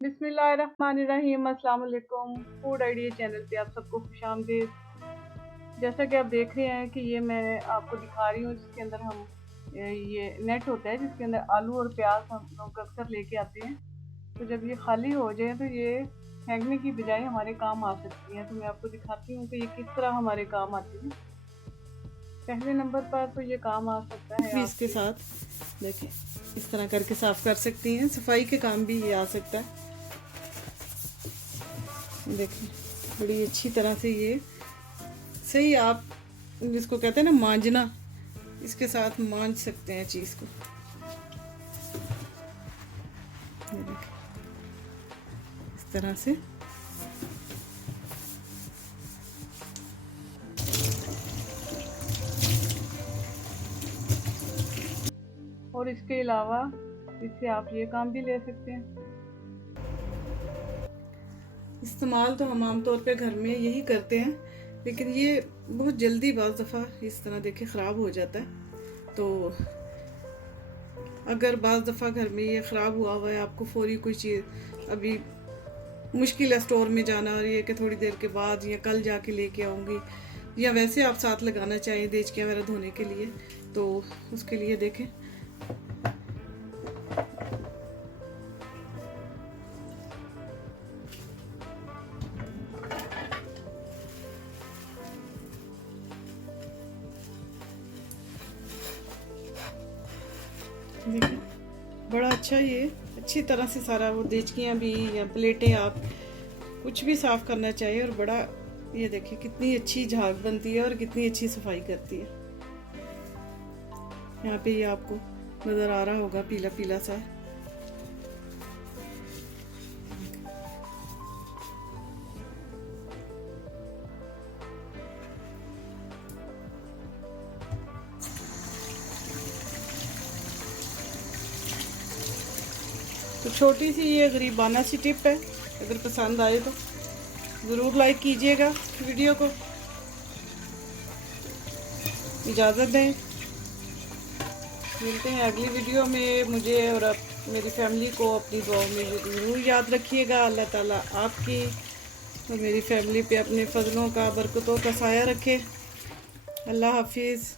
बिस्मिल्लाहिर्रहमानिर्रहीम। अस्सलाम वालेकुम। फूड आइडिया चैनल पे आप सबको खुशामदीद। जैसा कि आप देख रहे हैं कि ये मैं आपको दिखा रही हूँ, जिसके अंदर हम ये नेट होता है जिसके अंदर आलू और प्याज हम लोग कसकर लेके आते हैं। तो जब ये खाली हो जाए तो ये फेंकने की बजाय हमारे काम आ सकती हैं। तो मैं आपको दिखाती हूँ कि ये किस तरह हमारे काम आती है। पहले नंबर पर तो ये काम आ सकता है भी इसके आपके साथ देखें, इस तरह करके साफ कर सकती हैं। सफाई के काम भी ये आ सकता है। देखें, बड़ी अच्छी तरह से ये सही, आप जिसको कहते हैं ना मांजना, इसके साथ मांज सकते हैं चीज़ को। ये देखें, इस तरह से। और इसके अलावा इससे आप ये काम भी ले सकते हैं। इस्तेमाल तो हम आम तौर पे घर में यही करते हैं, लेकिन ये बहुत जल्दी बाज़ दफ़ा इस तरह देखे ख़राब हो जाता है। तो अगर बाज़ दफ़ा घर में ये ख़राब हुआ हुआ है, आपको फौरी कोई चीज़ अभी मुश्किल है स्टोर में जाना, और ये कि थोड़ी देर के बाद या कल जाके लेके आऊँगी, या वैसे आप साथ लगाना चाहें देचकियाँ वगैरह धोने के लिए, तो उसके लिए देखें देखिए, बड़ा अच्छा, ये अच्छी तरह से सारा वो देचकियाँ भी या प्लेटें आप कुछ भी साफ़ करना चाहिए। और बड़ा ये देखिए कितनी अच्छी झाग बनती है और कितनी अच्छी सफाई करती है। यहाँ पे ये आपको नज़र आ रहा होगा पीला पीला सा। तो छोटी सी ये गरीबाना सी टिप है, अगर पसंद आए तो ज़रूर लाइक कीजिएगा वीडियो को। इजाज़त दें, मिलते हैं अगली वीडियो में। मुझे और मेरी फैमिली को अपनी दुआओं में ज़रूर याद रखिएगा। अल्लाह ताला आपकी और मेरी फैमिली पे अपने फजलों का, बरकतों का साया रखे। अल्लाह हाफिज़।